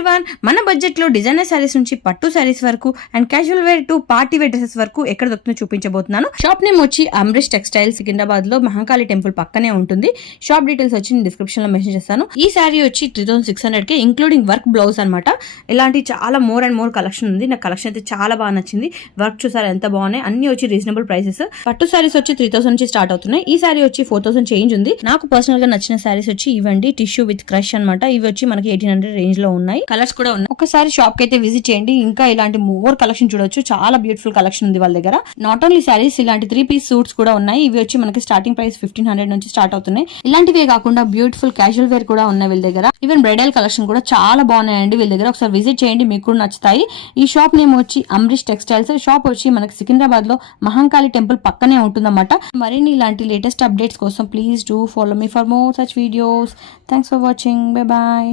Everyone, మన budget లో designer saris నుంచి పట్టు సారీస్ వరకు and casual wear to party wear dresses వరకు ఎక్కడ దొరుకుతుందో చూపించబోతున్నాను. షాప్ నేమ్ వచ్చి అంబ్రిష్ టెక్స్టైల్స్, సికింద్రాబాద్ లో మహంకాళి టెంపుల్ పక్కనే ఉంటుంది. షాప్ డీటెయిల్స్ వచ్చి నేను డిస్క్రిప్షన్ లో మెన్షన్ చేస్తాను. ఈ సారీ వచ్చి 3600 కి ఇంక్లూడింగ్ వర్క్ బ్లౌజ్ అనమాట. ఇలాంటి చాలా మోర్ అండ్ మోర్ కలెక్షన్ ఉంది. నాకు కలెక్షన్ అయితే చాలా బాగా నచ్చింది. వర్క్ చూసారు ఎంత బాగున్నాయి. అన్ని వచ్చి రీజనబుల్ ప్రైసెస్. పట్టు సారీస్ వచ్చి 3000 నుంచి స్టార్ట్ అవుతున్నాయి. ఈ సారీ వచ్చి 4000 చేంజ్ ఉంది. నాకు పర్సనల్ గా నచ్చిన సారీస్ వచ్చి ఇవ్వండి, టిష్యూ విత్ క్రష్ అనమాట. ఇవి వచ్చి మనకి 1800 రేంజ్ లో ఉన్నాయి. కలర్స్ కూడా ఉన్నాయి. ఒకసారి షాప్ కి అయితే విజిట్ చేయండి. ఇంకా ఇలాంటి మోర్ కలెక్షన్ చూడొచ్చు. చాలా బ్యూటిఫుల్ కలెక్షన్ ఉంది వాళ్ళ దగ్గర. నాట్ ఓన్లీ సారీస్, ఇలాంటి 3 పీస్ సూట్స్ కూడా ఉన్నాయి. ఇవి వచ్చి మనకి స్టార్టింగ్ ప్రైస్ 1500 నుంచి స్టార్ట్ అవుతున్నాయి. ఇలాంటివే కాకుండా బ్యూటిఫుల్ క్యాజువల్ వేర్ కూడా ఉన్నాయి వీళ్ళ దగ్గర. ఈవెన్ బ్రైడల్ కలెక్షన్ కూడా చాలా బాగున్నాయండి వీళ్ళ దగ్గర. ఒకసారి విజిట్ చేయండి, మీకు కూడా నచ్చుతాయి. ఈ షాప్ నేమ్ వచ్చి అంబ్రిష్ టెక్స్టైల్స్. షాప్ వచ్చి మనకి సికింద్రాబాద్ లో మహంకాళి టెంపుల్ పక్కనే ఉంటుందన్నమాట. మరిన్ని ఇలాంటి లేటెస్ట్ అప్డేట్స్ కోసం please do follow me for more such videos. Thanks for watching. Bye bye.